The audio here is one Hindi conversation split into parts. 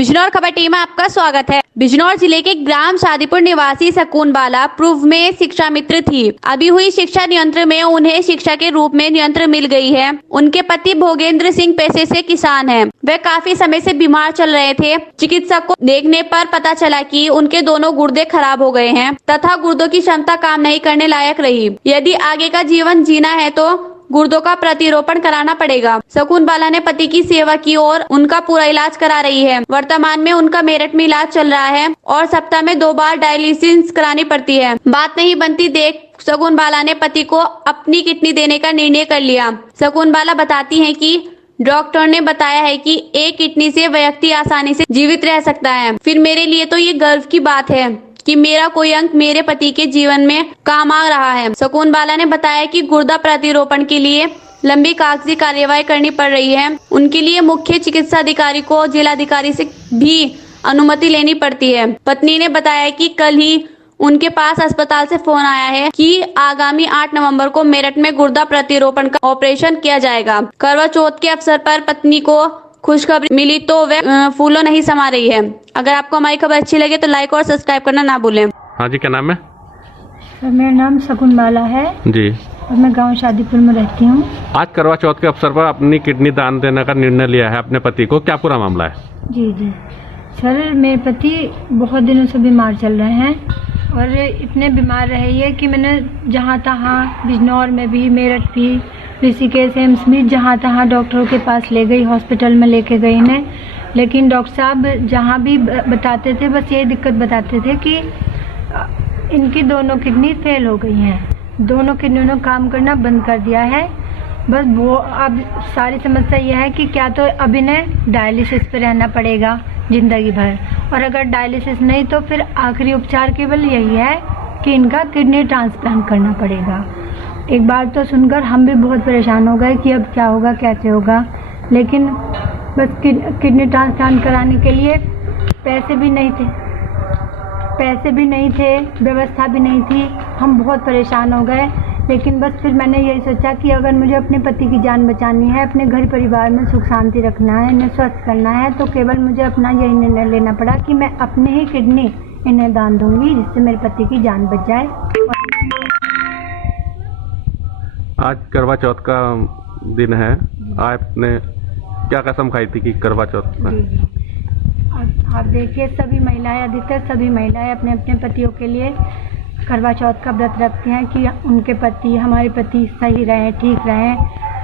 बिजनौर खबर टीम में आपका स्वागत है। बिजनौर जिले के ग्राम शादीपुर निवासी सकून बाला पूर्व में शिक्षा मित्र थी। अभी हुई शिक्षा नियंत्रण में उन्हें शिक्षा के रूप में नियंत्रण मिल गई है। उनके पति भोगेंद्र सिंह पेशे से किसान हैं। वे काफी समय से बीमार चल रहे थे। चिकित्सक को देखने पर पता चला कि उनके दोनों गुर्दे खराब हो गए हैं तथा गुर्दों की क्षमता काम नहीं करने लायक रही। यदि आगे का जीवन जीना है तो गुर्दों का प्रतिरोपण कराना पड़ेगा। सकून बाला ने पति की सेवा की और उनका पूरा इलाज करा रही है। वर्तमान में उनका मेरठ में इलाज चल रहा है और सप्ताह में 2 बार डायलिसिस करानी पड़ती है। बात नहीं बनती देख सकून बाला ने पति को अपनी किडनी देने का निर्णय कर लिया। सकून बाला बताती हैं कि डॉक्टर ने बताया है कि एक किडनी से व्यक्ति आसानी से जीवित रह सकता है। फिर मेरे लिए तो ये गर्व की बात है कि मेरा कोई अंग मेरे पति के जीवन में काम आ रहा है। सकून बाला ने बताया कि गुर्दा प्रतिरोपण के लिए लंबी कागजी कार्यवाही करनी पड़ रही है। उनके लिए मुख्य चिकित्सा अधिकारी को जिलाधिकारी से भी अनुमति लेनी पड़ती है। पत्नी ने बताया कि कल ही उनके पास अस्पताल से फोन आया है कि आगामी 8 नवंबर को मेरठ में गुर्दा प्रतिरोपण का ऑपरेशन किया जाएगा। करवा चौथ के अवसर पर पत्नी को खुशखबरी मिली तो वह फूलों नहीं समा रही है। अगर आपको हमारी खबर अच्छी लगे तो लाइक और सब्सक्राइब करना ना भूलें। हाँ जी, क्या नाम है? मेरा नाम सकून बाला है जी और मैं गांव शादीपुर में रहती हूँ। आज करवा चौथ के अवसर पर अपनी किडनी दान देने का निर्णय लिया है अपने पति को, क्या पूरा मामला है? जी जी सर, मेरे पति बहुत दिनों से बीमार चल रहे हैं और इतने बीमार रहे ये कि मैंने जहाँ तहाँ बिजनौर में भी, मेरठ भी, ऋषिकेश एम्स भी, जहाँ तहाँ डॉक्टरों के पास ले गई, हॉस्पिटल में लेके गई इन्हें। लेकिन डॉक्टर साहब जहाँ भी बताते थे बस यही दिक्कत बताते थे कि इनकी दोनों किडनी फेल हो गई हैं। दोनों किडनियों ने काम करना बंद कर दिया है। बस वो अब सारी समस्या यह है कि क्या तो अब इन्हें डायलिसिस पे रहना पड़ेगा ज़िंदगी भर, और अगर डायलिसिस नहीं तो फिर आखिरी उपचार केवल यही है कि इनका किडनी ट्रांसप्लांट करना पड़ेगा। एक बार तो सुनकर हम भी बहुत परेशान हो गए कि अब क्या होगा, कैसे होगा। लेकिन बस किडनी ट्रांसप्लांट कराने के लिए पैसे भी नहीं थे, व्यवस्था भी नहीं थी। हम बहुत परेशान हो गए। लेकिन बस फिर मैंने यही सोचा कि अगर मुझे अपने पति की जान बचानी है, अपने घर परिवार में सुख शांति रखना है, इन्हें स्वस्थ करना है, तो केवल मुझे अपना यही निर्णय लेना पड़ा कि मैं अपने ही किडनी इन्हें दान दूंगी जिससे मेरे पति की जान बच जाए। आज करवा चौथ का दिन है, आपने क्या कसम खाई थी कि करवा चौथ में? आप देखिए, सभी महिलाएं, अधिकतर सभी महिलाएं अपने अपने पतियों के लिए करवा चौथ का व्रत रखती हैं कि उनके पति, हमारे पति सही रहें, ठीक रहें।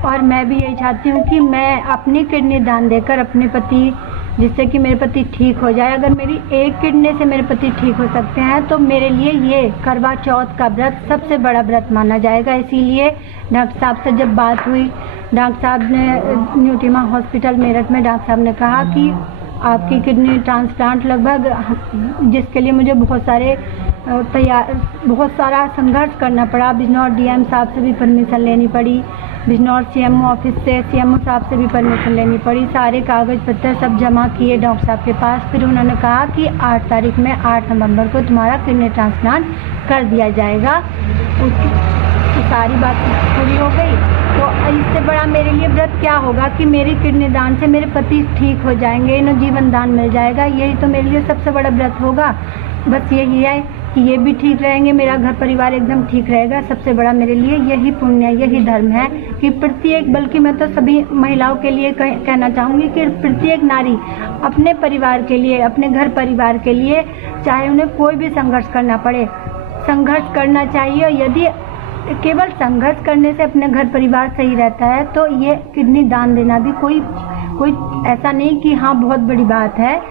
और मैं भी यही चाहती हूँ कि मैं अपनी किडनी दान देकर अपने पति, जिससे कि मेरे पति ठीक हो जाए। अगर मेरी एक किडनी से मेरे पति ठीक हो सकते हैं तो मेरे लिए ये करवा चौथ का व्रत सबसे बड़ा व्रत माना जाएगा। इसीलिए डॉक्टर साहब से जब बात हुई, डॉक्टर साहब ने न्यूटीमा हॉस्पिटल मेरठ में डॉक्टर साहब ने कहा कि आपकी किडनी ट्रांसप्लांट लगभग, जिसके लिए मुझे बहुत सारा संघर्ष करना पड़ा। बिजनौर डीएम साहब से भी परमिशन लेनी पड़ी, बिजनौर सीएमओ ऑफिस से सीएमओ साहब से भी परमिशन लेनी पड़ी। सारे कागज पत्तर सब जमा किए डॉक्टर साहब के पास। फिर उन्होंने कहा कि 8 तारीख में 8 नवंबर को तुम्हारा किडनी ट्रांसप्लांट कर दिया जाएगा। तो सारी बात पूरी हो गई। तो इससे बड़ा मेरे लिए व्रत क्या होगा कि मेरी किडनी दान से मेरे पति ठीक हो जाएंगे, इन्हें जीवन दान मिल जाएगा। यही तो मेरे लिए सबसे बड़ा व्रत होगा। बस यही है कि ये भी ठीक रहेंगे, मेरा घर परिवार एकदम ठीक रहेगा। सबसे बड़ा मेरे लिए यही पुण्य, यही धर्म है कि प्रत्येक, बल्कि मैं तो सभी महिलाओं के लिए कहना चाहूँगी कि प्रत्येक नारी अपने परिवार के लिए, अपने घर परिवार के लिए, चाहे उन्हें कोई भी संघर्ष करना पड़े, संघर्ष करना चाहिए। यदि केवल संघर्ष करने से अपने घर परिवार सही रहता है तो ये किडनी दान देना भी कोई ऐसा नहीं कि हाँ बहुत बड़ी बात है।